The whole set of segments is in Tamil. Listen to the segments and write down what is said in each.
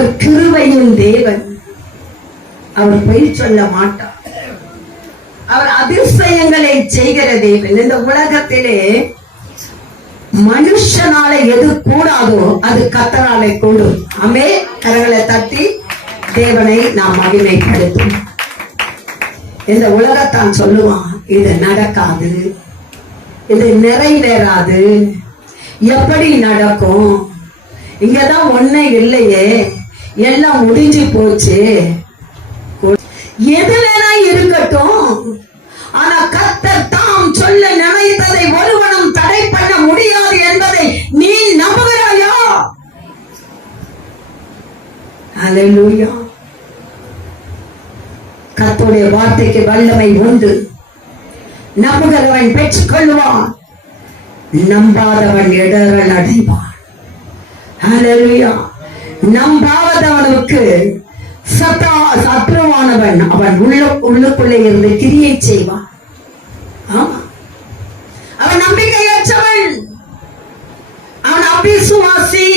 அவர் கிருபையின் தேவன். அவர் பொய் சொல்ல மாட்டார். அவர் அதிசயங்களை செய்கிற தேவன். இந்த உலகத்திலே மனுஷனால எது கூடாதோ அது கர்த்தராலே கூடும். ஆமே. கரங்களை தட்டி தேவனை நாம் மகிமைப்படுத்தும். இந்த உலகத்தான் சொல்லுவான், இது நடக்காது, இது நிறைவேறாது, எப்படி நடக்கும், இங்கதான் ஒண்ணே இல்லையே, எல்லாம் முடிஞ்சு போச்சு. எது வேணா இருக்கட்டும், ஆனா கர்த்தர் தாம் சொல்ல நினைத்ததை ஒருவனும் தடை பண்ண முடியாது என்பதை நீ நம்புகிறாயா? அல்லேலூயா. கர்த்தருடைய வார்த்தைக்கு வல்லமை உண்டு. நம்புகிறவன் பெற்றுக் கொள்வான், நம்பாதவன் இடரல் அடைவான். அல்லேலூயா. நம்பாதவனுக்கு சத்ருவானவன் அவன் உள்ளுக்குள்ளே இருந்து கிரியை செய்வான். அவன் நம்பிக்கையற்றவன், அவன் அபிசுவாசி,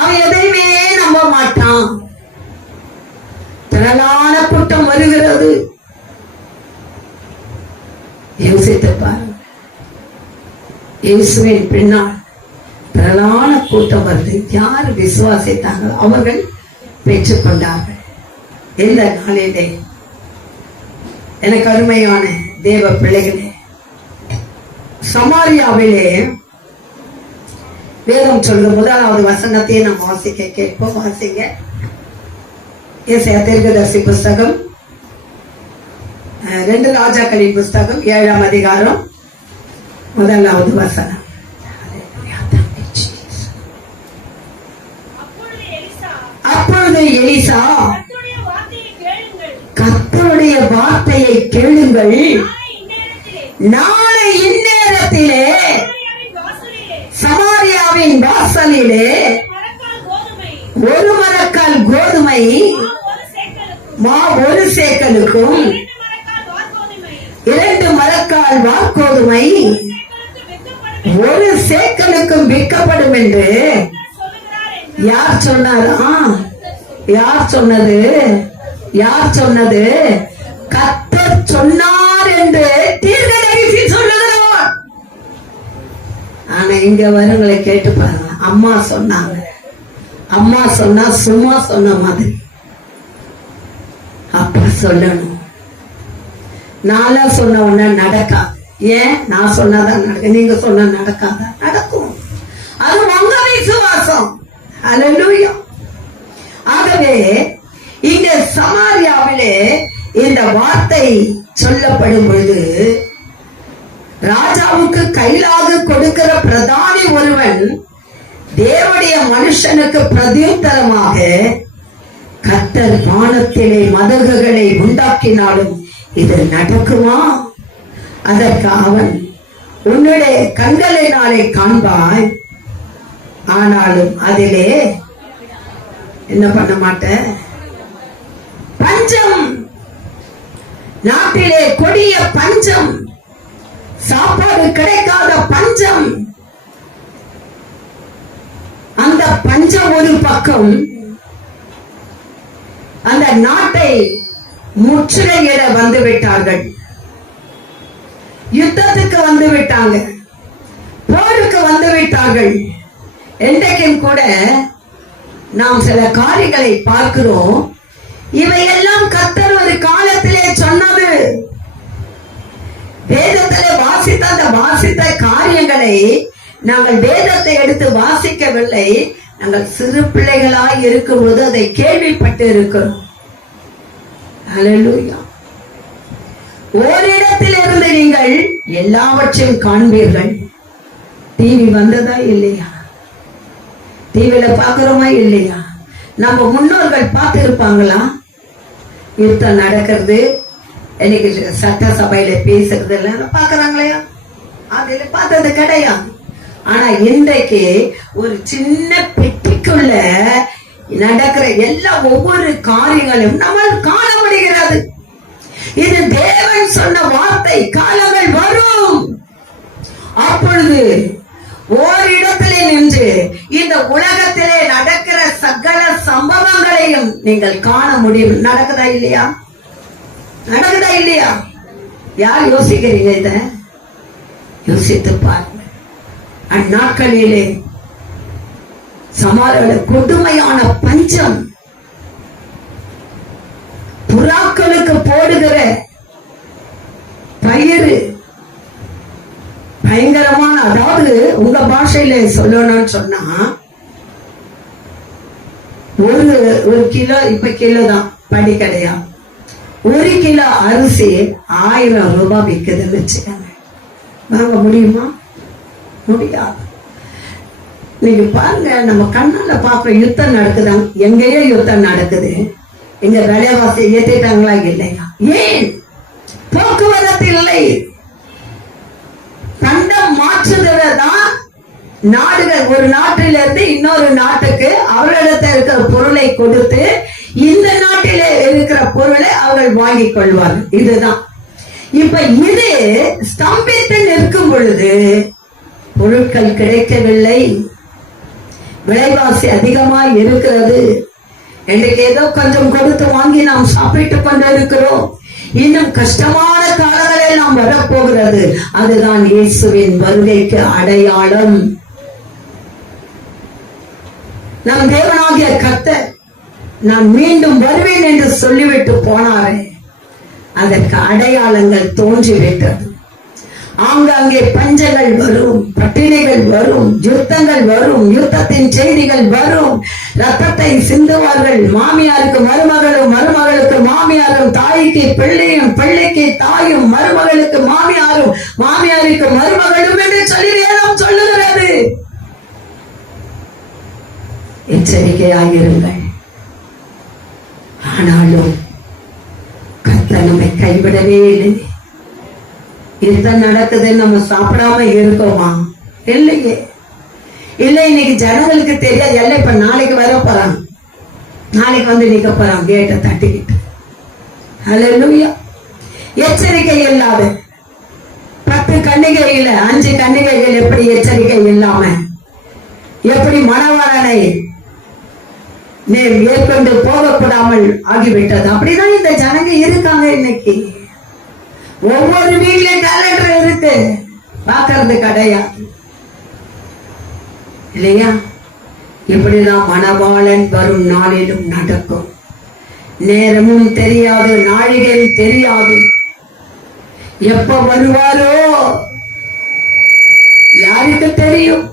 அவன் எதையுமே நம்ப மாட்டான். திரளான கூட்டம் வருகிறது. யோசித்து பாருங்க, இயேசுவின் பின்னால் திரளான கூட்டம் வருது. யார் விசுவாசித்தார்கள் அவர்கள் பெற்றுக் கொண்டார்கள். இந்த நாளிலே எனக்கு அருமையான தேவ பிள்ளைகளே, சமாரியாவிலே வேதம் சொல்லும் முதலாவது வசனத்தையே நாம் வாசிக்க கேட்போம். வாசிங்க. ஏசாயா தீர்க்கதரிசி புஸ்தகம், 2 ராஜாக்களின் புஸ்தகம் 7ஆம் அதிகாரம் 1வது வசனம். அப்பொழுது எலிசா, கர்த்தருடைய வார்த்தையை கேளுங்கள், நாளை இந்நேரத்திலே சமாரியாவின் வாசலிலே 1 மரக்கால் கோதுமை மா 1 சேக்கலுக்கும் 2 மரக்கால் வார்கோதுமை 1 சேக்கலுக்கும் விற்கப்படும் என்று யார் சொன்னாரா? யார் சொன்னது? யார் சொன்னது? கர்த்தர் சொன்னார் என்று தீர்க்கதரிசி சொல்லுகிறார். ஆனா இங்க வரவங்களை கேட்டு பாருங்க. அம்மா சொன்னாங்க. அம்மா சொன்னா சும்மா சொன்ன மாதிரி. அப்பா சொல்லணும். நாளா சொன்ன உடனே நடக்காது. ஏன்? நான் சொன்னாதான் நடக்கும், நீங்க சொன்னா நடக்காத? நடக்கும். அது உங்க விசுவாசம். அல்லேலூயா. ஆகவே இங்க சமாரியாவிலே இந்த வார்த்தை சொல்லப்படும் பொழுது ராஜாவுக்கு கைலாகு கொடுக்கிற பிரதானி ஒருவன் தேவனுடைய மனுஷனுக்கு பிரதியுத்தரமாக, கர்த்தர் வானத்திலே மதகுகளை உண்டாக்கினாலும் இது நடக்குமா? அதற்கு அவன், உன்னுடைய கண்களினாலே காண்பாய், ஆனாலும் அதிலே என்ன பண்ண மாட்டேன். பஞ்சம், நாட்டிலே கொடிய பஞ்சம், சாப்பாடு கிடைக்காத பஞ்சம். அந்த பஞ்சம் ஒரு பக்கம், அந்த நாட்டை முற்றுகையிட வந்து விட்டார்கள். யுத்தத்துக்கு வந்து விட்டாங்க, போருக்கு வந்து விட்டார்கள். இன்றைக்கும் கூட நாம் சில காரியங்களை பார்க்கிறோம். இவையெல்லாம் கர்த்தர் ஒரு காலத்திலே சொன்னது. வேதத்திலே வாசித்த காரியங்களை நாங்கள் வேதத்தை எடுத்து வாசிக்கவில்லை. நாங்கள் சிறு பிள்ளைகளாய் இருக்கும்போது அதை கேள்விப்பட்டு இருக்கிறோம். அல்லேலூயா. ஓரிடத்தில் இருந்து நீங்கள் எல்லாவற்றையும் காண்பீர்கள். டிவி வந்ததா இல்லையா? டிவியில பாக்குறோமா இல்லையா? நம்ம முன்னோர்கள் பார்த்து இருப்பாங்களா? யுத்தம் நடக்கிறது, இன்னைக்கு சட்டசபையில பேசுறது எல்லாம் பாக்குறாங்களா? அதுல பார்த்தது கிடையாது. ஆனா இன்றைக்கு ஒரு சின்ன பெட்டிக்குள்ள நடக்கிற எல்லா ஒவ்வொரு காரியங்களும் நம்ம காண முடிகிறது. இது தேவன் சொன்ன வார்த்தை. காலங்கள் வரும், அப்பொழுது ஓரிடத்திலே நின்று இந்த உலகத்திலே நடக்கிற சகல சம்பவங்களையும் நீங்கள் காண முடியும். நடக்குதா இல்லையா? நடக்குதா இல்லையா? யார் யோசிக்கிறீங்க? இத யோசித்து பாருங்க. அந்நாட்களிலே சமாள கொடுமையான பஞ்சம், புறாக்களுக்கு போடுகிற பயிர் பயங்கரமான, அதாவது உங்க பாஷையில சொல்லணும்னு சொன்னா ஒரு கிலோ, இப்ப கிலோ தான் படி கிடையாது, 1 கிலோ அரிசி 1000 ரூபாய் விற்குதுன்னு வச்சுக்கோங்க. வாங்க முடியுமா? முடியாது. நீங்க பாருங்க, நம்ம கண்ணால பாக்குற யுத்தம் நடக்குதாங்க. எங்கேயோ யுத்தம் நடக்குது. எங்க விலைவாசி ஏற்றிட்டாங்களா இல்லையா? ஏன்? போக்குவரத்து இல்லை. பண்டம் மாற்றுகிறதான் நாடுகள் ஒரு நாட்டிலிருந்து இன்னொரு நாட்டுக்கு அவர்களிடத்தில் இருக்கிற பொருளை கொடுத்து இந்த நாட்டிலே இருக்கிற பொருளை அவர்கள் வாங்கிக் கொள்வார்கள். இதுதான். இப்ப இது ஸ்தம்பித்து நிற்கும் பொழுது பொருட்கள் கிடைக்கவில்லை, விலைவாசி அதிகமாய் இருக்கிறது. இன்றைக்கு ஏதோ கொஞ்சம் கொடுத்து வாங்கி நாம் சாப்பிட்டுக் கொண்டிருக்கிறோம். இன்னும் கஷ்டமான காலங்களில் நாம் வரப்போகிறது. அதுதான் இயேசுவின் வருகைக்கு அடையாளம். நம் தேவனாகிய கர்த்தர் நான் மீண்டும் வருவேன் என்று சொல்லிவிட்டு போனாரே, அதற்கு அடையாளங்கள் தோன்றிவிட்டது. ஆங்காங்கே பஞ்சங்கள் வரும், பட்டினிகள் வரும், யுத்தங்கள் வரும், யுத்தத்தின் செய்திகள் வரும், ரத்தத்தை சிந்துவார்கள். மாமியாருக்கு மருமகளும், மருமகளுக்கு மாமியாரும், தாய்க்கு பிள்ளையும், பிள்ளைக்கு தாயும், மருமகளுக்கு மாமியாரும், மாமியாருக்கு மருமகளும் என்று சொல்லி வேதம் சொல்லுகிறது. எச்சரிக்கையாயிருங்கள். ஆனாலும் கர்த்தர் நம்மை கைவிடவே இல்லை. இதுதான் நடக்குது. நம்ம சாப்பிடாம இருக்கோமா? இல்லையே. இல்லை, இன்னைக்கு ஜனங்களுக்கு தெரியாது. எல்லாம் இப்ப நாளைக்கு வர போறாங்க, நாளைக்கு வந்து நிக்க போறாங்க கேட்டை தட்டிக்கிட்டு. ஹல்லேலூயா. எச்சரிக்கை இல்லாத 10 கன்னிகையில 5 கன்னிகைகள் எப்படி எச்சரிக்கை இல்லாம, எப்படி மணவாளனை மேற்கொண்டு போகக்கூடாமல் ஆகிவிட்டது. அப்படிதான் இந்த ஜனங்க இருக்காங்க இன்னைக்கு. ஒவ்வொரு வீட்லயும் கேலண்டர் இருக்கு, பாக்குறது கிடையாது இல்லையா? இப்படிதான் மணவாளன் வரும் நாளிலும் நடக்கும். நேரமும் தெரியாது, நாழிகையும் தெரியாது. எப்ப வருவாரோ யாருக்கு தெரியும்?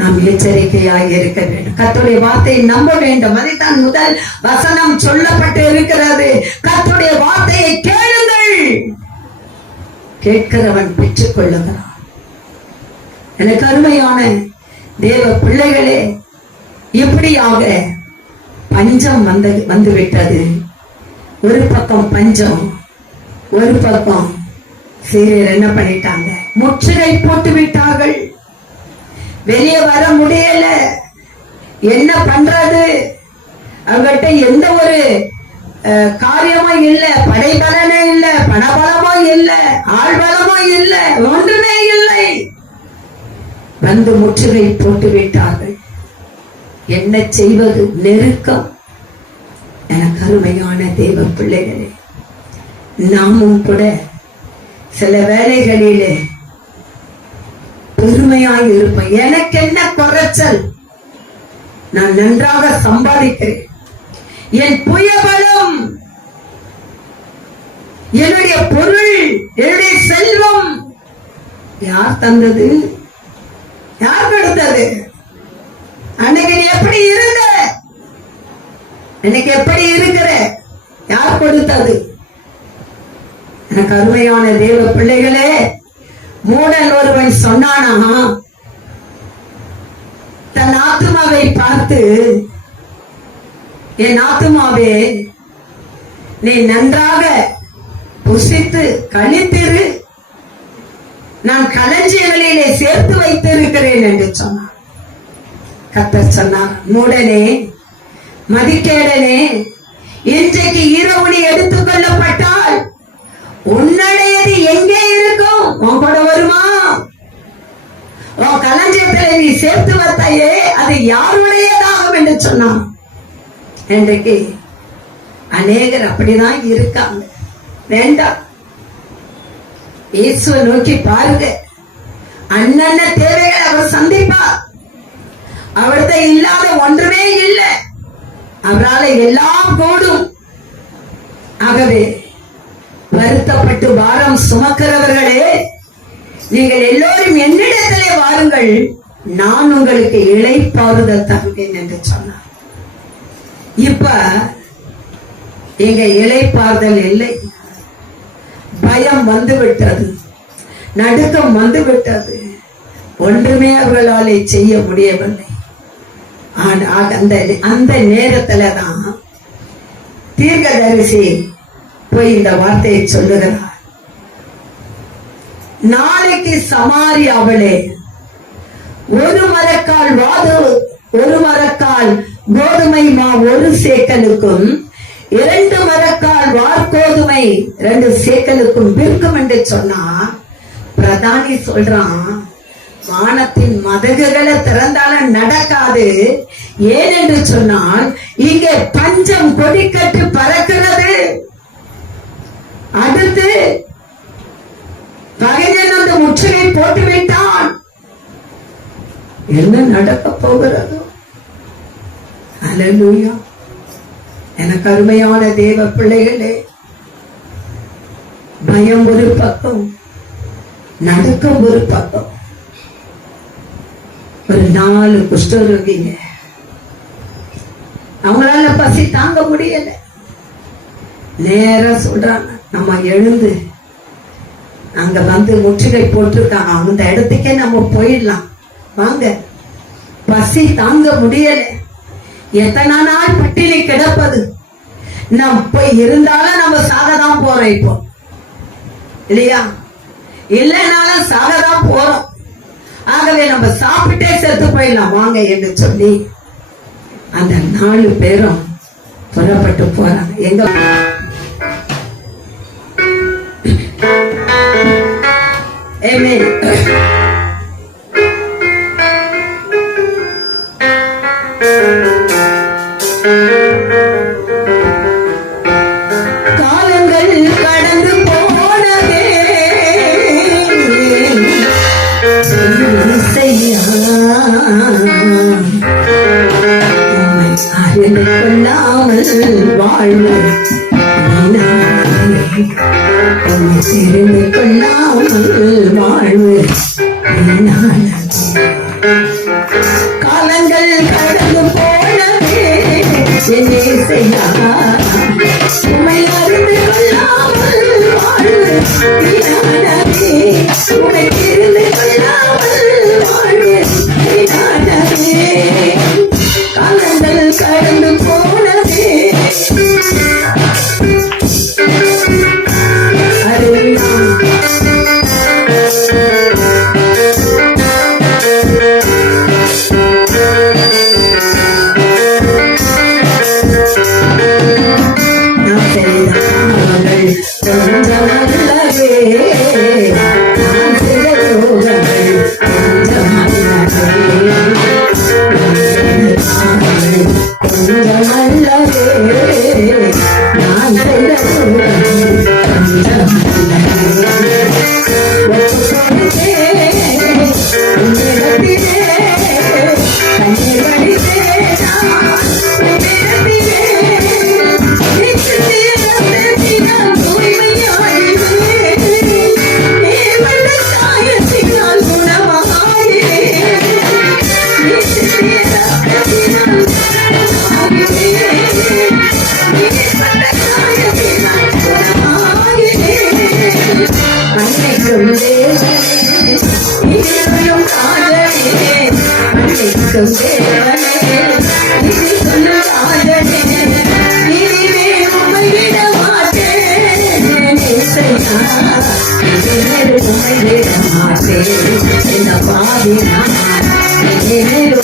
நாம் எச்சரிக்கையாக இருக்க வேண்டும். கர்த்தருடைய வார்த்தையை நம்ப வேண்டும். அதைத்தான் முதல் வசனம் சொல்லப்பட்டு இருக்கிறது. கர்த்தருடைய வார்த்தையை கேளுங்கள், கேட்கிறவன் பெற்றுக் கொள்ளுகிறான். எனக்கு அருமையான தேவ பிள்ளைகளே, இப்படியாக பஞ்சம் வந்துவிட்டது. ஒரு பக்கம் பஞ்சம், ஒரு பக்கம் சீரியர் என்ன பண்ணிட்டாங்க? முற்றுகை போட்டு விட்டார்கள். வெளியே வர முடியல. என்ன பண்றது? அவங்ககிட்ட எந்த ஒரு காரியமும் இல்ல, படைபலனே இல்ல, பணபலமோ இல்ல, ஆள்பலமோ இல்ல, ஒன்றுமே இல்லை. வந்து முற்றுகை போட்டு விட்டார்கள். என்ன செய்வது? நெருக்கம். எனக்கு அருமையான தேவ பிள்ளைகளே, நாமும் கூட சில வேளைகளிலே பெருமையாக இருப்பேன். எனக்கு என்ன குறைச்சல்? நான் நன்றாக சம்பாதிக்கிறேன். என் புயபலம், என்னுடைய பொருள், என்னுடைய செல்வம் யார் தந்தது? யார் கொடுத்தது? அன்னைக்கு நீ எப்படி இருந்த? எனக்கு எப்படி இருக்கிற? யார் கொடுத்தது? எனக்கு அருமையான தேவ பிள்ளைகளே, மூடன் ஒருவன் சொன்னானா, தன் ஆத்துமாவை பார்த்து, என் ஆத்துமாவே நீ நன்றாக புசித்து கழித்திரு, நான் களஞ்சியங்களிலே சேர்த்து வைத்திருக்கிறேன் என்று சொன்னார். கர்த்தர் சொன்னார், மூடனே, மதிக்கேடனே, இன்றைக்கு இரவு நீ எடுத்துக் கொள்ளப்பட்டால் உன்னுடையது எங்கே இருக்கும்? உன் கூட வருமா? உன் களஞ்சியத்தில் நீ சேர்த்து வைத்தாயே, அது அது யாருடையதாகும் என்று சொன்னான். இன்றைக்கு அநேகர் அப்படிதான் இருக்காங்க. வேண்டாம், இயேசுவை நோக்கி பாருங்க. அண்ணன்ன தேவைகளை அவர் சந்திப்பார். அவர்த இல்லாத ஒன்றுமே இல்லை. அவரால் எல்லாம் கூடும். ஆகவே வருத்தப்பட்டு பாரம் சுமக்கிறவர்களே, நீங்கள் எல்லோரும் என்னிடத்திலே வாருங்கள், நான் உங்களுக்கு இளைப்பாறுதல் தருவேன் என்று சொன்னார். இப்ப எங்க இளைப்பாறுதல் இல்லை. பயம் வந்துவிட்டது, நடுக்கம் வந்துவிட்டது. ஒன்றுமே அவர்களாலே செய்ய முடியவில்லை. அந்த நேரத்துலதான் தீர்க்கதரிசி போய் இந்த வார்த்தையை சொல்லுகிறார். நாளைக்கு சமாரியாவிலே ஒரு மரக்கால் கோதுமை மா 1 சேக்கலுக்கும் 2 மரக்கால் வார்கோதுமை 2 சேக்கலுக்கும் விற்கும் என்று சொன்னா, பிரதானி சொல்றான், வானத்தின் மதகுகளை திறந்தாலும் நடக்காது. ஏனென்று சொன்னால் இங்கே பஞ்சம் கொடிக்கட்டு பறக்கிறது. அடுத்து பகைஞன் அந்த முற்றுகை போட்டுவிட்டான். என்ன நடக்க போகிறதோ? அல்லேலூயா. எனக்கு அருமையான தேவ பிள்ளைகளே, பயம் ஒரு பக்கம், நடுக்கம் ஒரு பக்கம். ஒரு 4 குஷ்டரோகிங்க, அவங்களால பசி தாங்க முடியல. நேரா சொல்றாங்க, நம்ம எழுந்து அங்க வந்து முற்றுகை போட்டிருக்காங்க, அந்த இடத்துக்கே நம்ம போயிடலாம் வாங்க. பசி தாங்க முடியல. எத்தனை நாள் பட்டினி கிடப்பது? நம்ம போய் இருந்தாலும் நம்ம சாகதான் போறோம் இப்போ, இல்லையா? இல்லைனாலும் சாகதான் போறோம். ஆகவே நம்ம சாப்பிட்டே செத்து போயிடலாம் வாங்க என்று சொல்லி அந்த 4 பேரும் புறப்பட்டு போறாங்க. எங்க காலங்கள் கடந்து போனதே, கொள்ளாமல் வாழ்வு தெரிந்து கொள்ளாமல் வாழ்வு. காலங்கள் கடந்து போனதே, என்னை செய்யார் உமை அறிந்து கொள்ளாமல் வாழ்வு. உமை தெரிந்து கொள்ளாமல் வாழ்வு. காலங்கள் கடந்து போனதே,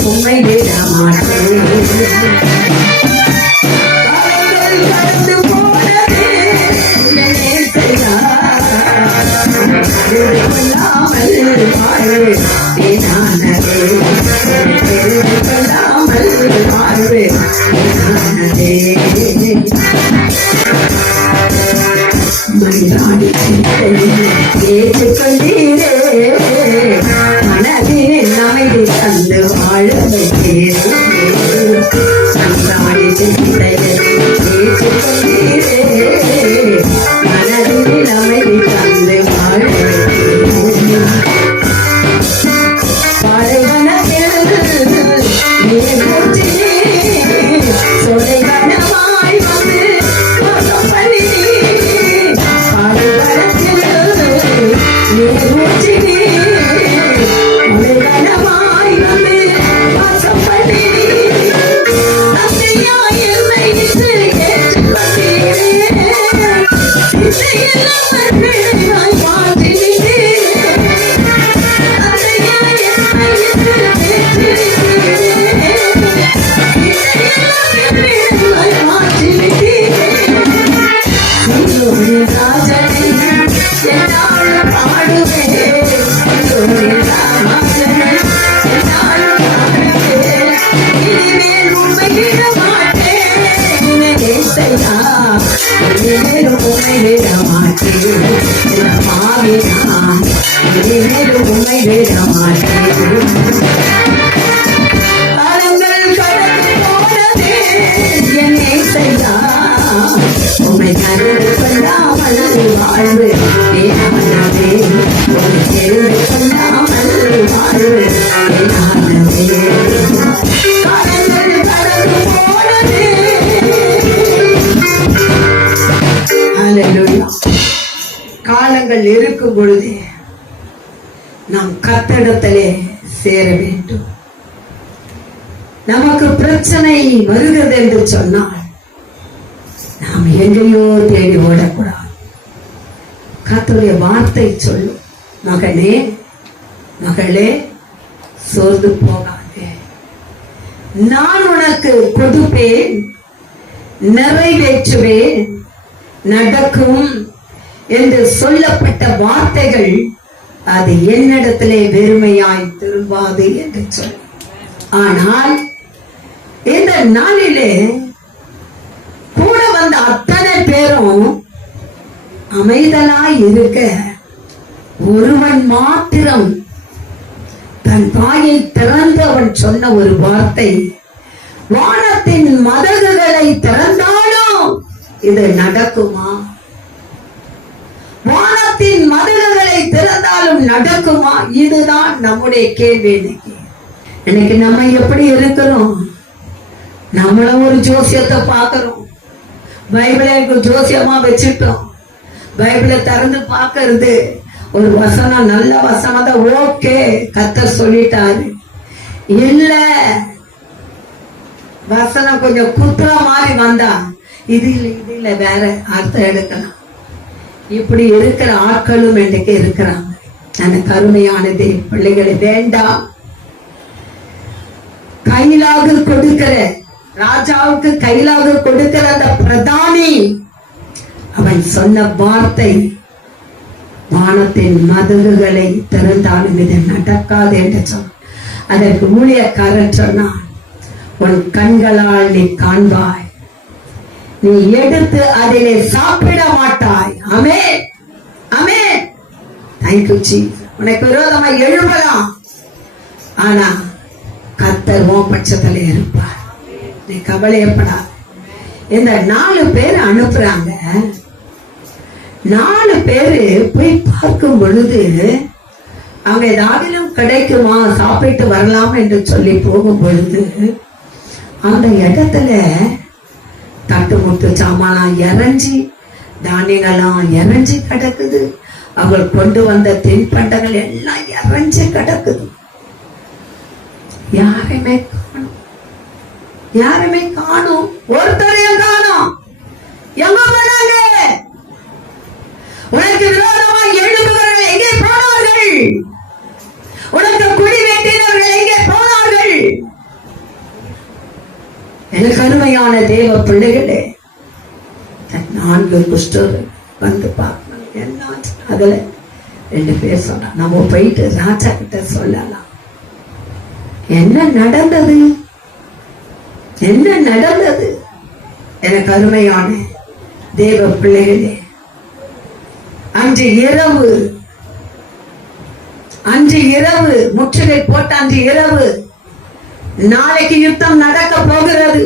உண்மை விட மாட்டேன். வாழ்வு மன்றாடி ஏற்றுக்கொண்டீரே மனதில் அமைதி தந்து வாழ வைத்தீரே மன்றாடி ஏற்றுக்கொண்டீரே மனதில் அமைதி தந்து வாழ வைத்தீரே சொலைவனமாய் வந்து வாழ்வு காலங்கள் இருக்கும் பொழுது நாம் கர்த்தரிடத்திலே சேர வேண்டும். நமக்கு பிரச்சனை வருகிறது என்று சொன்னால் நாம் எங்கேயோ தேடி ஓடக்கூடாது. கர்த்தருடைய வார்த்தை சொல்லும், மகனே மகளே சோர்ந்து போகாதே, நான் உனக்கு கொடுப்பேன், நிறைவேற்றுவேன், நடக்கும் என்று சொல்லப்பட்ட வார்த்தைகள் அது என்னிடத்திலே வெறுமையாய் திரும்பாது என்று சொல். ஆனால் இந்த நாளிலே கூட வந்த அத்தனை பேரும் அமைதலாய் இருக்க, ஒருவன் மாத்திரம் தன் வாயை திறந்து அவன் சொன்ன ஒரு வார்த்தை, வானத்தின் மதகுகளை திறந்தாலும் இது நடக்குமா? வானத்தின் மதகுகளை திறந்தாலும் நடக்குமா? இதுதான் நம்முடைய கேள்வி. இன்னைக்கு நம்ம எப்படி இருக்கிறோம்? நம்மளும் ஒரு ஜோசியத்தை பார்க்கிறோம், பைபிளை ஜோசியமா வச்சுட்டோம். பைபிளை திறந்து பார்க்கறது ஒரு வசனம், நல்ல வசனம் தான், ஓகே கர்த்தர் சொல்லிட்டாரு. இல்ல வசனம் கொஞ்சம் குத்துற மாதிரி வந்தா இது இல்ல வேற அர்த்தம் எடுக்கலாம். இப்படி இருக்கிற ஆட்களும் இன்றைக்கு இருக்கிறாங்க. அந்த கருமையானது பிள்ளைகளை வேண்டாம். கையிலாக கொடுக்கிற ராஜாவுக்கு கையிலாக கொடுக்கிற அந்த பிரதானி அவன் சொன்ன வார்த்தை, வானத்தின் மதகுகளை திறந்தாலும் இது நடக்காது என்று சொன்ன. அதற்கு ஊழியக்காரன் சொன்னான், உன் கண்களால் நீ காண்பாய், நீ எடுத்து அதிலே சாப்பிட மாட்டாய். Amen amen. Thank you Jesus. உனக்கு விரோதமா எழும்பலாம், ஆனா கர்த்தர் உன் பட்சத்துல இருப்பார். நீ கவலையப்படா. இந்த 4 பேர் அனுப்புறாங்க. 4 பேரு போய் பார்க்கும் பொழுது அங்க ஏதாவது கிடைக்குமா, சாப்பிட்டு வரலாம் என்று சொல்லி போகும் பொழுது அந்த இடத்துல தட்டுமுட்டு சாமான் இறஞ்சி, தானியங்கள்லாம் இறஞ்சி கிடக்குது. அவள் கொண்டு வந்த தின்பண்டங்கள் எல்லாம் இறஞ்சி கிடக்குது. யாருமே காணும், யாருமே காணும், ஒருத்தரையும் காணும். எங்க போனாங்க? உனக்கு விரோதமாக எழுப்புகிறவர்கள் எங்கே போனார்கள்? உனக்கு குடி வெட்டினவர்கள் எங்கே போனார்கள்? எனக்கு அருமையான தேவ பிள்ளைகளே, 4 குஷ்டர்கள் வந்து பார்க்கணும் என்ன. அதுல 2 பேர் சொன்னா, நம்ம போயிட்டு ராஜா கிட்ட சொல்லலாம் என்ன நடந்தது. என்ன நடந்தது? எனக்கு அருமையான தேவ பிள்ளைகளே, அன்று இரவு முற்றுகை போட்ட அன்று இரவு, நாளைக்கு யுத்தம் நடக்க போகிறது.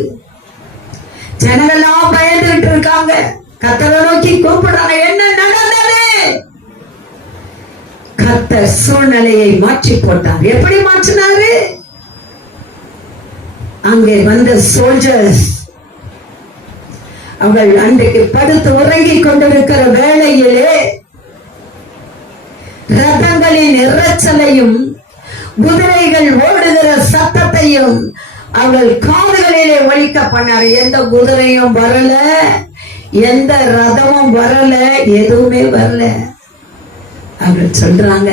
ஜனங்கள்லாம் பயந்துகிட்டு இருக்காங்க. கர்த்தரை நோக்கி கூப்பிடுறாங்க. என்ன நடந்தது? கர்த்தர் சூழ்நிலையை மாற்றி போட்டார். எப்படி மாற்றினாரு? அங்கே வந்த சோல்ஜர்ஸ் அவர்கள் அன்றைக்கு படுத்து உறங்கிக் கொண்டிருக்கிற வேளையிலே ரதங்களின் இரைச்சலையும் குதிரைகள் ஓடுகிற சத்தத்தையும் அவர்கள் காதுகளிலே ஒலிக்க பண்ணார். எந்த குதிரையும் வரல, எந்த ரதமும் வரல, எதுவுமே வரல. அவர்கள் சொல்றாங்க,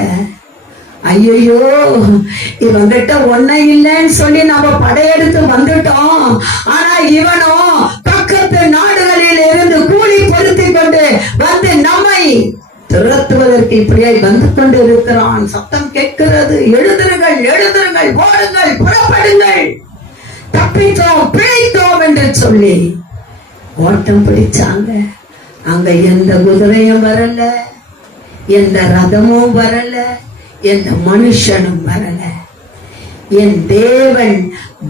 ஐயோ இவங்கிட்ட ஒன்னும் இல்லைன்னு சொல்லி நம்ம படையெடுத்து வந்துட்டோம். ஆனா இவனோ பக்கத்து நாடுகளில் இருந்து கூலி பொருத்தி கொண்டு வந்து நம்மை துரத்துவதற்கு இப்படியாய் வந்து கொண்டு இருக்கிறான். சத்தம் கேட்கிறது, எழுதுருங்கள், எழுதுருங்கள், ஓடுங்கள், புறப்படுங்கள், தப்பித்தோம், பிழைத்தோம் என்று சொல்லி ஓட்டம் பிடிச்சாங்க. அங்க எந்த குதிரையும் வரல, எந்த ரதமும் வரல, எந்த மனுஷனும் வரல. என் தேவன்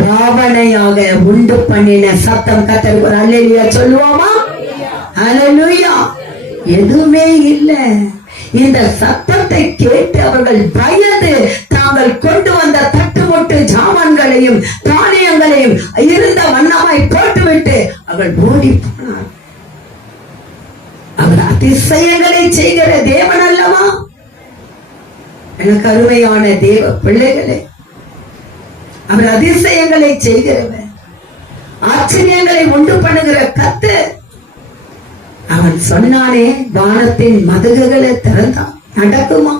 பாவனையாக உண்டு பண்ணின சத்தம். கர்த்தருக்கு ஒரு அல்லேலூயா சொல்லுவோமா? அல்லேலூயா. எதுவுமே இல்ல. இந்த சத்தத்தை கேட்டு அவர்கள் பயந்து தாங்கள் கொண்டு வந்த தட்டுமுட்டு ஜாமான்களையும் தானியங்களையும் இருந்த வண்ணமாய் போட்டுவிட்டு அவர்கள் ஓடி போனார். அவர் அதிசயங்களை செய்கிற தேவன் அல்லவா? எனக்கு அருமையான தேவ பிள்ளைகளே, அவர் அதிசயங்களை செய்கிறவர், ஆச்சரியங்களை உண்டு பண்ணுகிற கர்த்தர். அவன் சொன்னானே, வானத்தின் மதகுகளை திறந்தான். நடக்குமா?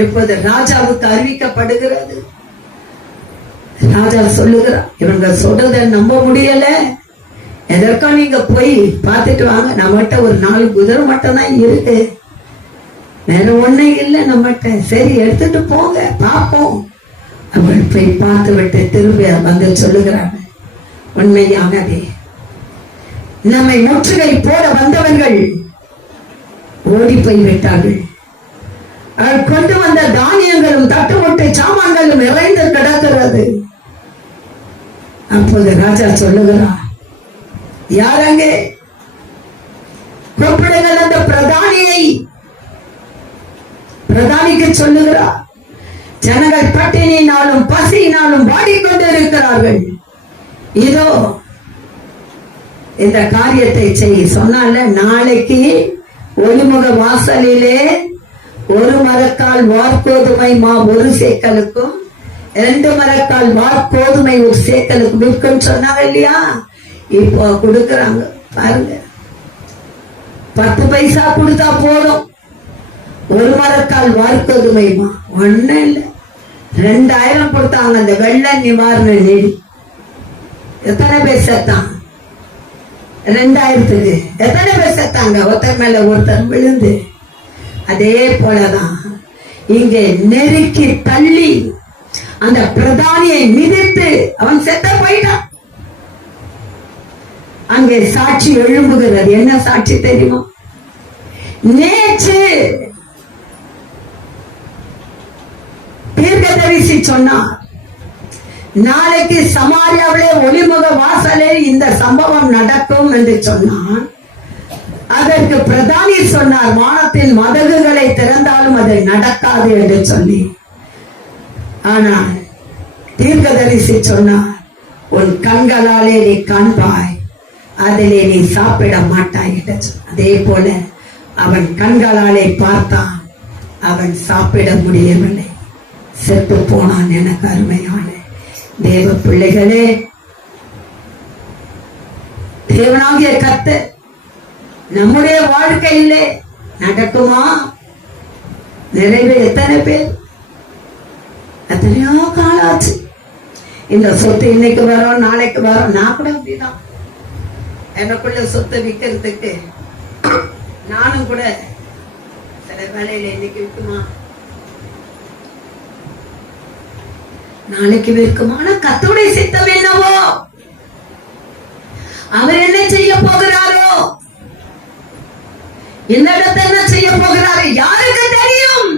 இப்போது ராஜாவுக்கு அறிவிக்கப்படுகிறது. ராஜா சொல்லுகிறான், இவங்க சொல்றத நம்ப முடியல, எதற்கா நீங்க போய் பார்த்துட்டு வாங்க. நம்மகிட்ட ஒரு 4 குதிரை மட்டும் தான் இருக்கு, வேற ஒண்ணும் இல்லை நம்மகிட்ட. சரி, எடுத்துட்டு போங்க, பார்ப்போம். அவள் போய் பார்த்து விட்டு திரும்பி வந்து சொல்லுகிறாங்க, உண்மையானதே, நம்மை முற்றுகை போட வந்தவர்கள் ஓடி போய் விட்டார்கள். அவள் கொண்டு வந்த தானியங்களும் தட்டுமுட்டு சாமான்களும் நிறைந்து கிடக்கிறது. அப்போது ராஜா சொல்லுகிறார், யாரங்க கூப்பிடுங்கள் அந்த பிரதானியை. பிரதானிக்கு சொல்லுகிறார், ஜனங்கள் பட்டினியினாலும் பசியினாலும் வாடிக்கொண்டு இருக்கிறார்கள். இதோ இந்த காரியத்தை செய்ய சொன்னால, நாளைக்கு ஒளிமுக வாசலிலே 1 மரக்கால் வார்கோதுமை மா 1 சேக்கலுக்கும் 2 மரக்கால் வார்கோதுமை 1 சேக்கலுக்கும் விற்கும் சொன்னாங்க இல்லையா? இப்போ கொடுக்கறாங்க பாருங்க. 10 பைசா கொடுத்தா போதும். 1 மரக்கால் வார்கோதுமைமா ஒன்னும் இல்லை, 2000 கொடுத்தாங்க. அந்த வெள்ள நிவாரண நிதி எத்தனை பேர் செத்தான்? 2000க்கு எத்தனை பேர் செத்தாங்க? ஒருத்தர் மேல ஒருத்தர் விழுந்து. அதே போலதான் இங்கே நெருக்கி தள்ளி அந்த பிரதானியை மிதித்து அவன் செத்த போயிட்டான். அங்கே சாட்சி எழும்புகிறது. என்ன சாட்சி தெரியுமா? நேற்று தீர்க்கதரிசி சொன்னார், நாளைக்கு சமாரியாவிலே ஒளிமுக வாசலே இந்த சம்பவம் நடக்கும் என்று சொன்னான். அதற்கு பிரதானி சொன்னார், வானத்தின் மதகுகளை திறந்தாலும் அது நடக்காது என்று சொல்லி. ஆனால் தீர்க்கதரிசி சொன்னார், உன் கண்களாலே நீ காண்பாய், அதிலே நீ சாப்பிட மாட்டாய் என்று. அதே போல அவன் கண்களாலே பார்த்தான், அவன் சாப்பிட முடியவில்லை, செத்து போனான். எனக்கு அருமையான தேவ பிள்ளைகளே, தேவனாகிய கர்த்தர் நம்முடைய வாழ்க்கையிலே நடக்குமா? நிறைவே எத்தனை பேர், எத்தனையோ காலாச்சு. இந்த சொத்து இன்னைக்கு வரும், நாளைக்கு வரும். நான் கூட அப்படிதான், எனக்குள்ள சொத்தை விற்கிறதுக்கு நானும் கூட சில வேலையில இன்னைக்கு விற்குமா, நாளைக்கு விற்குமா. ஆனா கர்த்தருடைய சித்தம் என்னவோ அவர் என்ன செய்ய போகிறாரோ, இந்த இடத்தை என்ன செய்ய போகிறாரோ யாருக்கு தெரியும்?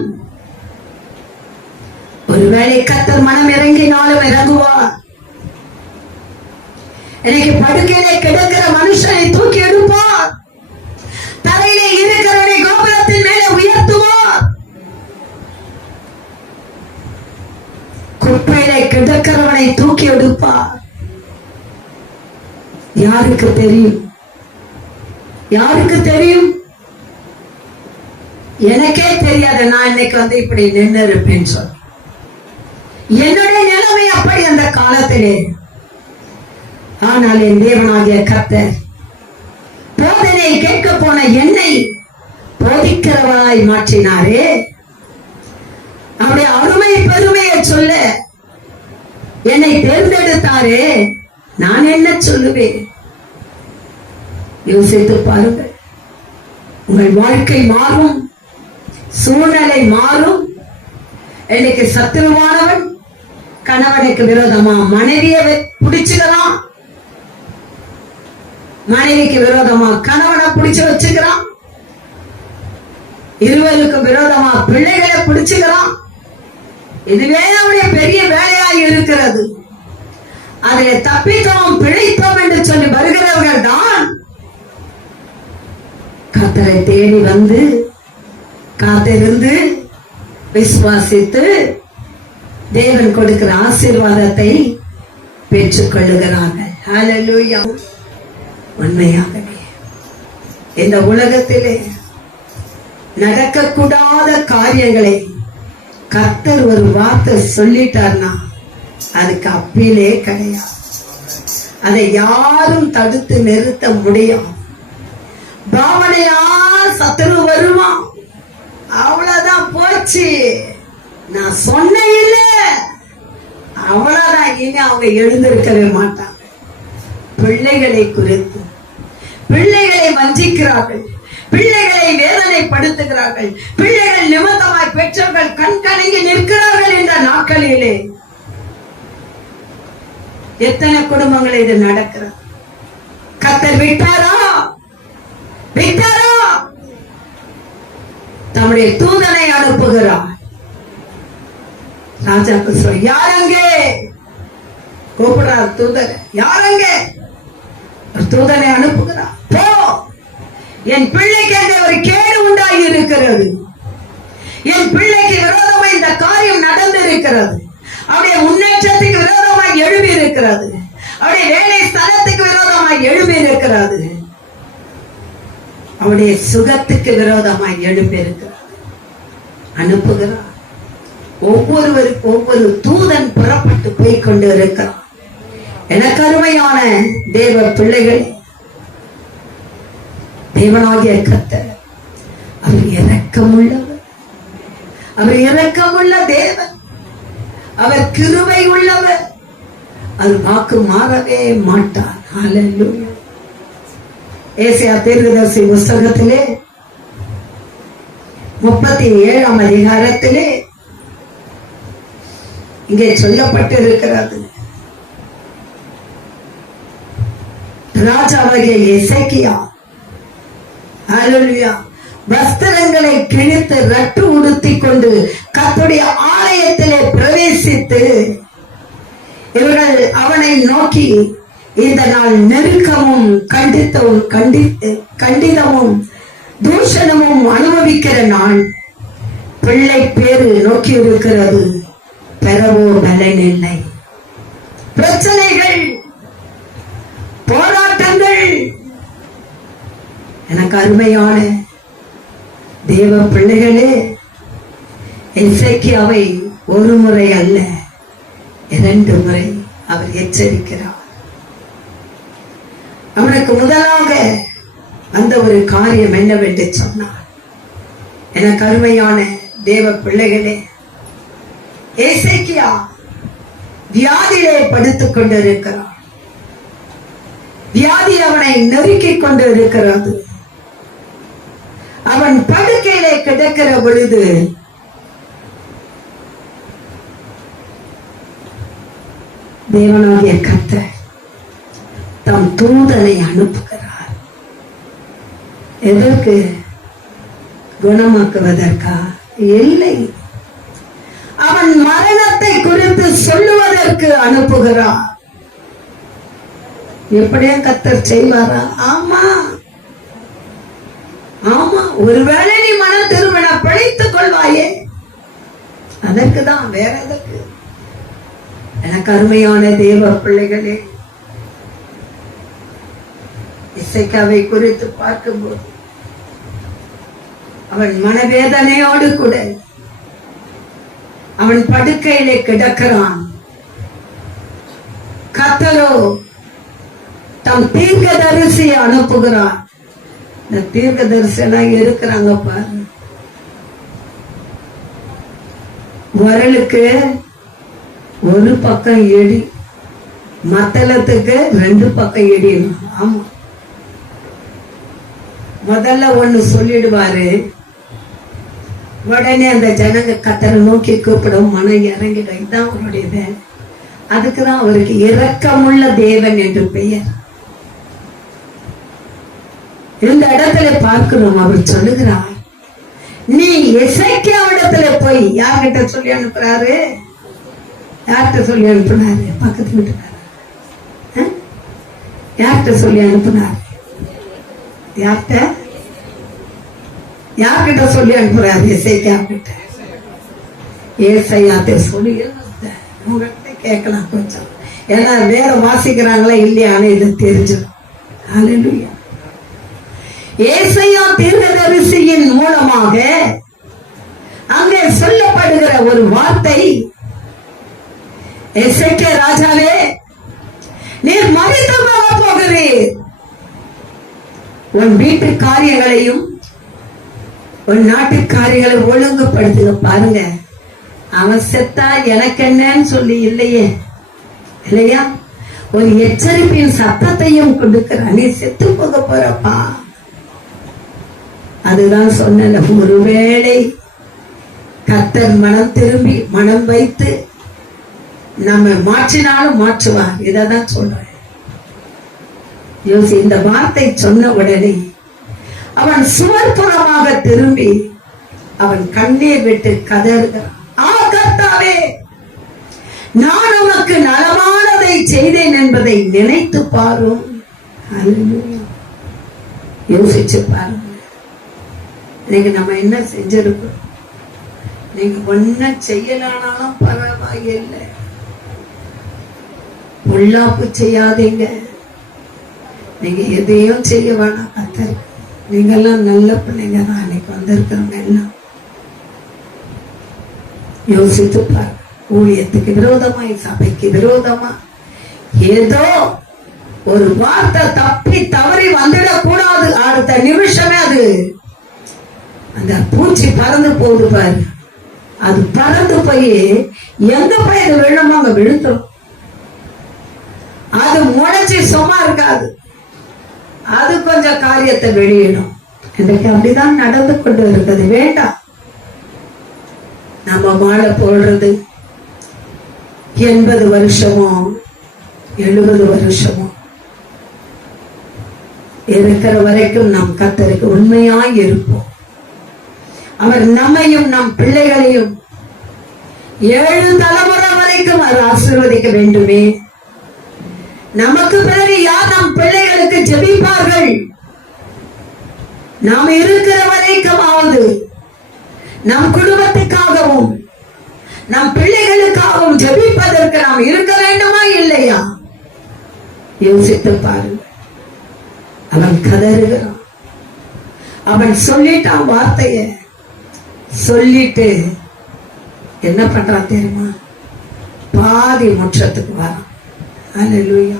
ஒருவேளை கர்த்தர் மனம் இறங்கினாலும் இறங்குவார். இன்னைக்கு படுக்கையிலே கிடக்கிற மனுஷனை தூக்கி எடுப்பார். தலையிலே இருக்கிறவனை கோபுரத்தின் மேலே உயர்த்துவார். குப்பையிலே கிடக்கிறவனை தூக்கி எடுப்பார். யாருக்கு தெரியும்? யாருக்கு தெரியும்? எனக்கே தெரியாது நான் இன்னைக்கு இப்படி நின்று இருப்பேன்னு சொல்ல. என்னுடைய நிலைமை அப்படி அந்த காலத்திலே. ஆனால் என் தேவனாகிய கர்த்தர் போதனை கேட்க போன என்னை போதிக்கிறவனாய் மாற்றினாரே. அவருடைய அருமை பெருமையை சொல்ல என்னை தேர்ந்தெடுத்தாரே. நான் என்ன சொல்லுவேன்? யோசித்து பாருங்கள். உங்கள் வாழ்க்கை மாறும், சூழ்நிலை மாறும். இன்னைக்கு சத்துருவானவன் கணவனுக்கு விரோதமா மனைவியை பிடிச்சுக்கலாம், மனைவிக்கு விரோதமா கணவனை பிடிச்சு வச்சுக்கிறான், இருவருக்கும் விரோதமா பிள்ளைகளை பிடிச்சுக்கிறான். இதுவே அவருடைய பெரிய வேலையாய் இருக்கிறது. அதிலே தப்பித்தோம் பிழைத்தோம் என்று சொல்லி வருகிறவர்கள் தான் கர்த்தரை தேடி வந்து காத்திருந்து விசுவாசித்து தேவன் கொடுக்கிற ஆசீர்வாதத்தை பெற்றுக் கொள்ளுகிறார்கள். ஹல்லேலூயா. உண்மையாகவே இந்த உலகத்திலே நடக்கக்கூடாத காரியங்களை கர்த்தர் ஒரு வார்த்தை சொல்லிட்டார்னா அதுக்கு அப்பீலே கிடையாது. அதை யாரும் தடுத்து நிறுத்த முடியும். பாவனையா சத்துரு வருவான், அவ்வளவுதான் போச்சு. நான் சொன்ன இல்ல, அவ்வளவுதான். இனி அவங்க எழுந்திருக்கவே மாட்டாங்க. பிள்ளைகளை குறித்து பிள்ளைகளை வஞ்சிக்கிறார்கள், பிள்ளைகளை வேதனைப்படுத்துகிறார்கள், பிள்ளைகள் நிமித்தமாய் பெற்றோர்கள் கண்கலங்கி நிற்கிறார்கள் என்ற நாட்களிலே எத்தனை குடும்பங்கள் இது நடக்கிறது. கர்த்தர் விட்டாரா? விட்டாரா? தம்முடைய தூதனை அனுப்புகிறார். ராஜாக்கு சொல், யாரங்கே கூப்பிடுறார் தூதனை. யாரங்கே? தூதனை அனுப்புகிறார். போ, என் பிள்ளைக்கு அங்கே ஒரு கேடு உண்டாகி இருக்கிறது, என் பிள்ளைக்கு விரோதமாய் இந்த காரியம் நடந்து இருக்கிறது, அவருடைய முன்னேற்றத்துக்கு விரோதமாய் எழுப்பி இருக்கிறது, அவருடைய வேலை ஸ்தலத்துக்கு விரோதமாய் எழுப்பி இருக்கிறது, அவருடைய சுகத்துக்கு விரோதமாய் எழுப்பி இருக்கிறது. அனுப்புகிறார். ஒவ்வொருவருக்கு ஒவ்வொரு தூதன் புறப்பட்டு போய் கொண்டு இருக்கிறார். எனக்கு அருமையான தேவ பிள்ளைகள், தேவனாகிய கர்த்தர் அவர் இரக்கமுள்ளவர், அவர் இரக்கமுள்ள தேவன், அவர் கிருபை உள்ளவர், அவர் வாக்கு மாறவே மாட்டார். ஹல்லேலூயா. ஏசாயா தீர்க்கதரிசி புத்தகத்திலே 37ஆம் அதிகாரத்திலே இங்கே சொல்லப்பட்டு இருக்கிறது. ராஜாவாகிய எசேக்கியா ஹல்லேலூயா வஸ்திரங்களை கிழித்து ரட்டு உடுத்திக் கொண்டு கர்த்தருடைய ஆலயத்திலே பிரவேசித்து இவர்கள் அவனை நோக்கி, இந்த நாள் நெருக்கமும் கண்டிதமும் தூஷணமும் அனுபவிக்கிற நாள், பிள்ளை பேரு நோக்கி இருக்கிறது, பெறவோ பலன் இல்லை. பிரச்சனைகள், போராட்டங்கள். எனக்கு அருமையான தேவ பிள்ளைகளே, எசேக்கியாவை ஒரு முறை அல்ல 2 முறை அவர் எச்சரிக்கிறார். அவனுக்கு முதலாக அந்த ஒரு காரியம் என்னவென்று சொன்னார். எனக்கு அருமையான தேவ பிள்ளைகளே, எசேக்கியா வியாதியிலே படுத்துக் கொண்டிருக்கிறார். வியாதி அவனை நெருக்கிக் கொண்டு இருக்கிறது. அவன் படுக்கையிலே கிடக்கிற பொழுது தேவனாகிய கர்த்தர் தம் தூதனை அனுப்புகிறார். எதற்கு? குணமாக்குவதற்கா? இல்லை, அவன் மரணத்தை குறித்து சொல்லுவதற்கு அனுப்புகிறார். எப்படியா கர்த்தர் செய்வாரா? ஆமா ஆமா, ஒருவேளை நீ மனம் திரும்பின பிழைத்துக் கொள்வாயே, அதற்குதான், வேற எதற்கு? எனக்கு அருமையான தேவ பிள்ளைகளே, இசைக்காவை குறித்து பார்க்கும்போது அவன் மனவேதனையோடு கூட அவன் படுக்கையிலே கிடக்கிறான். கர்த்தரோ தம் தீர்க்கதரிசியை அனுப்புகிறான். இந்த தீர்க்கதரிசி எல்லாம் இருக்கிறாங்க பாரு. குரலுக்கு ஒரு பக்கம் எடி, மத்தளத்துக்கு 2 பக்கம் எடியணும். ஆமா, முதல்ல ஒண்ணு சொல்லிடுவாரு, உடனே அந்த ஜனங்க கர்த்தரை நோக்கி கூப்பிடும், மனம் இறங்கிடும். இதுதான் அவருடைய வேலை. அதுக்குதான் அவருக்கு இரக்கமுள்ள தேவன் என்று பெயர். இந்த இடத்துல பார்க்கிறோம், அவர் சொல்லுகிறார், நீ எசேக்கியாவிடத்துல போய், யார்கிட்ட சொல்லி அனுப்புறாரு? யார்கிட்ட சொல்லி அனுப்புனாரு? பக்கத்து வீட்டுக்கார. யார்கிட்ட சொல்லி அனுப்புனாரு? யார்கிட்ட சொல்லி அனுப்புறாரு? எசேக்கியாவிட்ட. ஏசாயாத்தை சொல்லி உங்ககிட்ட கேட்கலாம் கொஞ்சம், ஏன்னா வேற வாசிக்கிறாங்களா இல்லையான்னு இது தெரிஞ்சிடும். ஹல்லேலூயா. ஏசாயா தீர்க்கதரிசியின் மூலமாக அங்கே சொல்லப்படுகிற ஒரு வார்த்தை, எசேக்கியா ராஜாவே, நீர் மரித்து போகிறீர், உன் வீட்டு காரியங்களையும் உன் நாட்டு காரியங்களை ஒழுங்குபடுத்துங்க. பாருங்க, அவன் செத்தா எனக்கு என்னன்னு சொல்லி இல்லையே, இல்லையா? ஒரு எச்சரிப்பின் சத்தத்தையும் கொடுக்கிறான், நீ செத்து போக போறப்பா. அதுதான் சொன்ன, ஒருவேளை கர்த்தர் மனம் திரும்பி மனம் வைத்து நம்ம மாற்றினாலும் மாற்றுவார். இதான் சொல்றேன். யோசி, இந்த வார்த்தை சொன்ன உடனே அவன் சுவர்புறமாக திரும்பி அவன் கண்ணீர் விட்டு கதறுகிறான். கர்த்தாவே, நான் உனக்கு நலமானதை செய்தேன் என்பதை நினைத்து பாரும். யோசிச்சு பாருங்க, நீங்க நம்ம என்ன செஞ்சிருக்கோம்? நீங்க ஒன்ன செய்யலானாலும் பரவாயில்லை, பொல்லாப்பு செய்யாதீங்க, நீங்க எதையும் செய்ய வேணாம். கர்த்தர், நீங்க எல்லாம் நல்ல பிள்ளைங்க தான், அன்னைக்கு வந்திருக்கிறவங்க எல்லாம். யோசித்து பாரு, ஊழியத்துக்கு விரோதமா, சபைக்கு விரோதமா ஏதோ ஒரு வார்த்தை தப்பி தவறி வந்துடக் கூடாது. அடுத்த நிமிஷமே அது அந்த பூச்சி பறந்து போகுது பாரு, அது பறந்து போய் எங்க போய் அது விழுமோ அங்க விழுந்துடும். அது முளைச்சி சும்மா இருக்காது, அது கொஞ்சம் காரியத்தை வெளியிடும். இன்றைக்கு அப்படிதான் நடந்து கொண்டு இருக்கிறது. வேண்டாம், நம்ம மாலை போடுறது 80 வருஷமோ 70 வருஷமோ இருக்கிற வரைக்கும் நாம் கர்த்தருக்கு உண்மையாய் இருப்போம். அவர் நம்மையும் நம் பிள்ளைகளையும் 7 தலைமுறை வரைக்கும் அவர் ஆசீர்வதிக்க வேண்டுமே. நமக்கு பிறகு யார் நம் பிள்ளைகளுக்கு ஜெபிப்பார்கள்? நாம் இருக்கிற வரைக்குமாவது நம் குடும்பத்துக்காகவும் நம் பிள்ளைகளுக்காகவும் ஜெபிப்பதற்கு நாம் இருக்க வேண்டுமா இல்லையா? யோசித்து பாருங்க. அவன் கதறுகிறான். அவன் சொல்லிட்டான், வார்த்தைய சொல்லிட்டு என்ன பண்றான் தெரியுமா? பாதி மோட்சத்துக்கு வரான். அல்லேலூயா.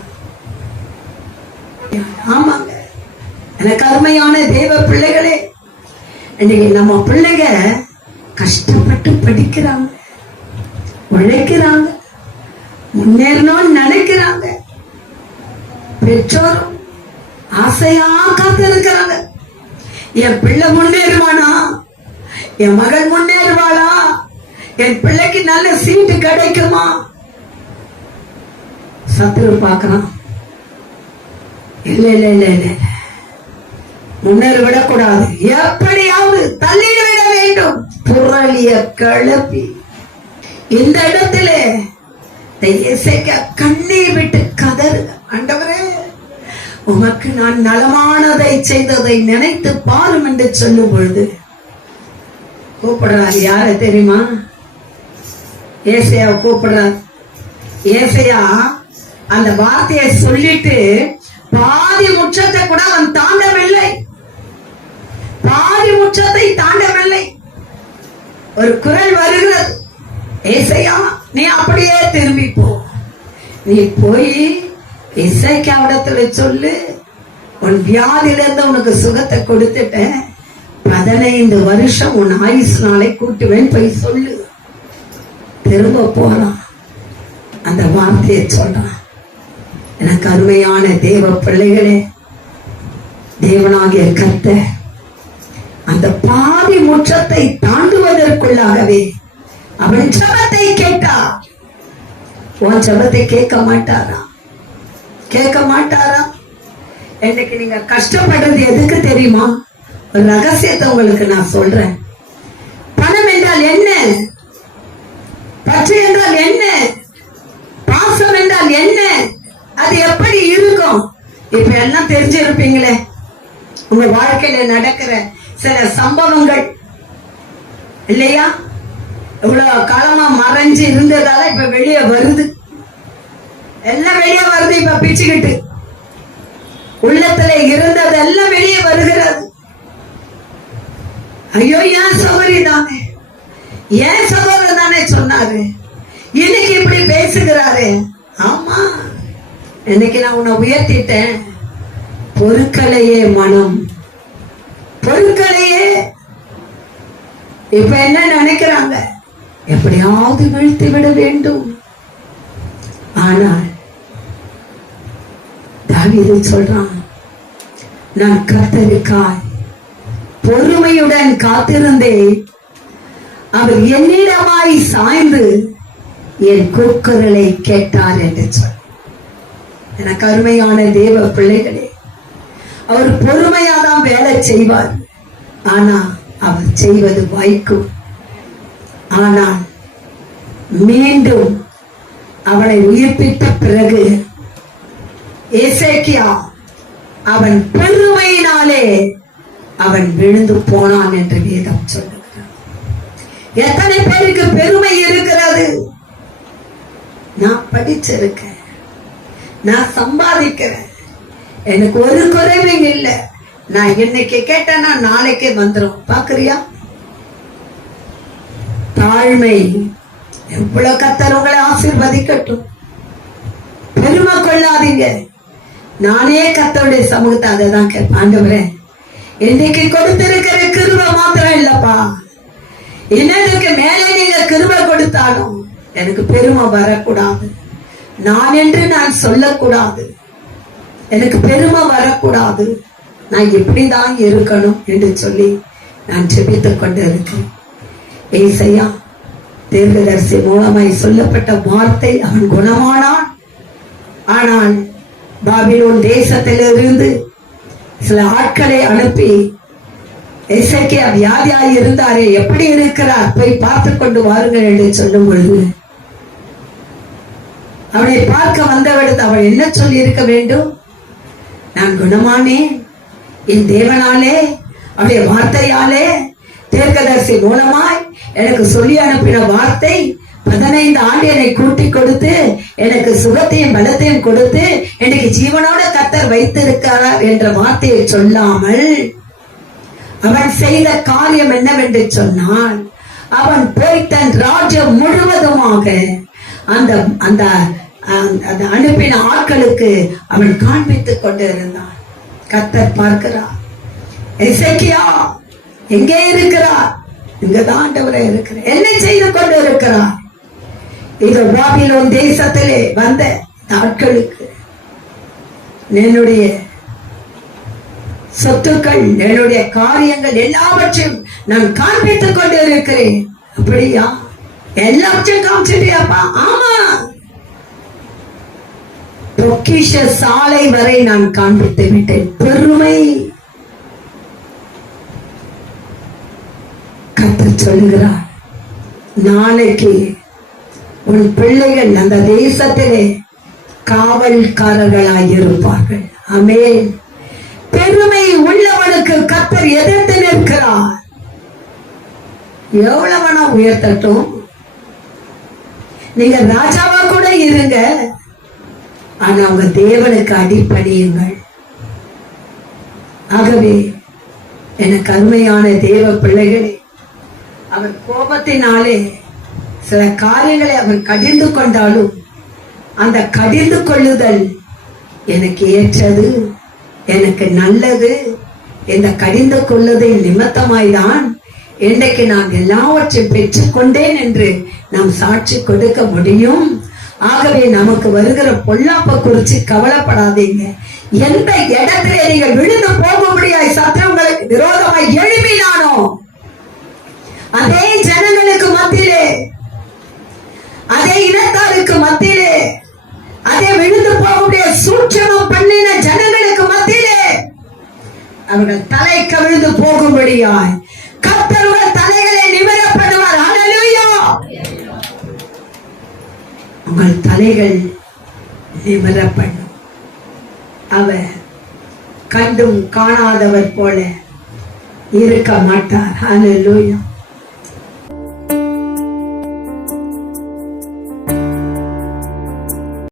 ஆமாங்க, எனக்கு அருமையான தேவ பிள்ளைகளே, இன்னைக்கு நம்ம பிள்ளைங்க கஷ்டப்பட்டு படிக்கிறாங்க, உழைக்கிறாங்க, முன்னேறணும்னு நினைக்கிறாங்க. பெற்றோரும் ஆசையா காத்திருக்கிறாங்க, என் பிள்ளை முன்னேறுவானா, என் மகள் முன்னேறுவாளா, என் பிள்ளைக்கு நல்ல சீட்டு கிடைக்குமா? சத்துரு பார்க்கறான், இல்ல இல்ல இல்ல இல்ல, முன்னேறி விடக்கூடாது, எப்படியாவது தள்ளிட விட வேண்டும். புரளிய கிளப்பி இந்த இடத்துல கண்ணீர் விட்டு கதறு, ஆண்டவரே உமக்கு நான் நலமானதை செய்ததை நினைத்து பாரும் என்று சொல்லும் பொழுது கூப்பிடுறாரு. யார தெரியுமா? ஏசையா கூப்பிடுறார். ஏசையா அந்த வார்த்தையை சொல்லிட்டு பாதி முற்றத்தை கூட அவன் தாண்டவில்லை, பாதி முற்றத்தை தாண்டவில்லை. ஒரு குரல் வருகிறது, ஏசையா நீ அப்படியே திரும்பி போ, நீ போய் இசைக்காவிடத்துல சொல்லு, உன் வியாதியிலிருந்து உனக்கு சுகத்தை கொடுத்துட்டேன், 15 வருஷம் உன் ஆயுசு நாளை கூட்டுவேன், போய் சொல்லு. திரும்ப போறான், அந்த வார்த்தையை சொல்றான். எனக்கு அருமையான தேவ பிள்ளைகளே, தேவனாகிய கர்த்தர் அந்த பாதி முற்றத்தை தாண்டுவதற்குள்ளாகவே அவன் ஜெபத்தை கேட்டார். உன் ஜெபத்தை கேட்க மாட்டாரா? கேட்க மாட்டாரா? இன்னைக்கு நீங்க கஷ்டப்படுறது எதுக்கு தெரியுமா? ஒரு ரகசியத்தை உங்களுக்கு நான் சொல்றேன். பணம் என்றால் என்ன? பற்று என்றால் என்ன? பாசம் என்றால் என்ன? அது எப்படி இருக்கும்? இப்ப எல்லாம் தெரிஞ்சிருப்பீங்களே, உங்க வாழ்க்கையில நடக்கிற சில சம்பவங்கள் இல்லையா? இவ்வளவு காலமா மறைஞ்சு இருந்ததால இப்ப வெளியே வருது, எல்லாம் வெளியே வருது. இப்ப பிச்சுக்கிட்டு உள்ளத்துல இருந்தது எல்லாம் வெளியே வருகிறது. ஐயோ ஏன் சகோதரி தானே, ஏன் சகோதரர் தானே சொன்னாரு, இன்னைக்கு இப்படி பேசுகிறாரு. ஆமா, இன்னைக்கு நான் உன்னை உயர்த்திட்டேன். பொருட்களையே மனம், பொருட்களையே இப்ப என்ன நினைக்கிறாங்க, எப்படியாவது வீழ்த்தி விட வேண்டும். ஆனால் தாவீது சொல்றான், நான் கர்த்தருக்காய் பொறுமையுடன் காத்திருந்தேன், அவர் என்னிடமாய் சாய்ந்து என் கூக்குரலை கேட்டார் என்று சொல். எனக்கு அருமையான தேவ பிள்ளைகளே, அவர் பொறுமையாதான் வேலை செய்வார், ஆனா அவர் செய்வது வாய்க்கும். ஆனால் மீண்டும் அவனை உயிர்ப்பித்த பிறகு எசேக்கியா அவன் பெருமையினாலே அவன் விழுந்து போனான் என்று வேதம் சொல்லுகிறார். எத்தனை பேருக்கு பெருமை இருக்கிறது? நான் படிச்சிருக்கேன், நான் சம்பாதிக்கிறேன், எனக்கு ஒரு குறைவும் இல்லை, நான் இன்னைக்கு கேட்டேன்னா நாளைக்கே வந்துடும். பாக்குறியா? தாழ்மை. எவ்வளவு கர்த்தர் உங்களை ஆசீர்வதிக்கட்டும். பெருமை கொள்ளாதீங்க. நானே கர்த்தருடைய சமூகத்தை அதை தான் கேட்பேன், ஆண்டவரே இன்னைக்கு கொடுத்திருக்கிற கிருபை மாத்திரம் இல்லப்பா, இன்னதுக்கு மேலே நீங்க கிருபை கொடுத்தாலும் எனக்கு பெருமை வரக்கூடாது, நான் என்று நான் சொல்லக்கூடாது, எனக்கு பெருமை வரக்கூடாது, நான் எப்படிதான் இருக்கணும் என்று சொல்லி நான் ஜெபித்துக் கொண்டு இருக்கேன். ஏசாயா தீர்க்கதரிசி மூலமாய் சொல்லப்பட்ட வார்த்தை, அவன் குணமானான். ஆனால் பாபிலோன் தேசத்திலிருந்து சில ஆட்களை அனுப்பி, எசேக்கியா வியாதியாய் இருந்தாரே, எப்படி இருக்கிறார், போய் பார்த்து கொண்டு வாருங்கள் என்று சொல்லும் பொழுது அவனை பார்க்க வந்தவிடத்து அவள் என்ன சொல்லி இருக்க வேண்டும்? நான் குணமானேன், என் தேவனாலே, அவருடைய வார்த்தையாலே, தீர்க்கதரிசி மூலமாய் எனக்கு சொல்லி அனுப்பின வார்த்தை 15 ஆண்டு என்னை கூட்டி கொடுத்து எனக்கு சுகத்தையும் பலத்தையும் கொடுத்து எனக்கு ஜீவனோட கர்த்தர் வைத்திருக்கிறார் என்ற வார்த்தையை சொல்லாமல் அவன் செய்த காரியம் என்னவென்று சொன்னால், அவன் போய் தன் ராஜ்யம் முழுவதுமாக அந்த அந்த அனுப்பின ஆட்களுக்கு அவன் காண்பித்துக் கொண்டு இருந்தான். கர்த்தர் பார்க்கிறார், எசேக்கியா எங்கே இருக்கிறார்? இங்கதான் ஆண்டவரே இருக்கிறார். என்ன செய்து கொண்டு இருக்கிறார்? இது பாபிலோன் தேசத்திலே வந்த ஆட்களுக்கு என்னுடைய சொத்துக்கள், என்னுடைய காரியங்கள் எல்லாவற்றையும் நான் காண்பித்துக் கொண்டு இருக்கிறேன். அப்படியா? எல்லாவற்றையும் காமிச்சிட்டியாப்பா? ஆமா. பொக்கிஷ சாலை வரை நான் காண்பித்து விட்டேன். பெருமை. கர்த்தர் சொல்லுகிறார், நாளைக்கு உன் பிள்ளைகள் அந்த தேசத்திலே காவல்காரர்களாய் இருப்பார்கள். ஆமென். பெருமை உள்ளவனுக்கு கர்த்தர் எதிர்த்து நிற்கிறார். எவ்வளவனா உயர்த்தட்டும், நீங்க ராஜாவா கூட இருங்க, ஆனா உங்க தேவனுக்கு அடிப்படையுங்கள். ஆகவே எனக்கு அருமையான தேவ பிள்ளைகளே, அவர் கோபத்தினாலே சில காரியங்களை அவர் கடிந்து கொண்டாலும் அந்த கடிந்து கொள்ளுதல் எனக்கு ஏற்றது, எனக்கு நல்லது. இந்த கடிந்து கொள்ளுதல் நிமித்தமாய்தான் இன்றைக்கு நான் எல்லாவற்றையும் பெற்றுக் கொண்டேன் என்று நாம் சாட்சி கொடுக்க முடியும். ஆகவே நமக்கு வருகிற பொல்லாப்பை குறித்து கவலைப்படாதீங்க. எந்த இடத்திலே நீங்கள் விழுந்து போக முடியாது சத்துருங்களுக்கு விரோதமாய் எழுப்பினானோ அதே ஜனங்களுக்கு மத்தியிலே, அதே இனத்தாருக்கு மத்தியிலே, அதே விழுந்து போகக்கூடிய சூட்சமம் பண்ணின ஜனங்களுக்கு மத்தியிலே அவர்கள் தலை கவிழ்ந்து போகும்படியாய் கர்த்தர் தலைகளை நிமிர பண்ணுவார். ஹல்லேலூயா. உங்கள் தலைகள் நிமிர பண்ணும். அவர் கண்டும் காணாதவர் போல இருக்க மாட்டார். ஹல்லேலூயா.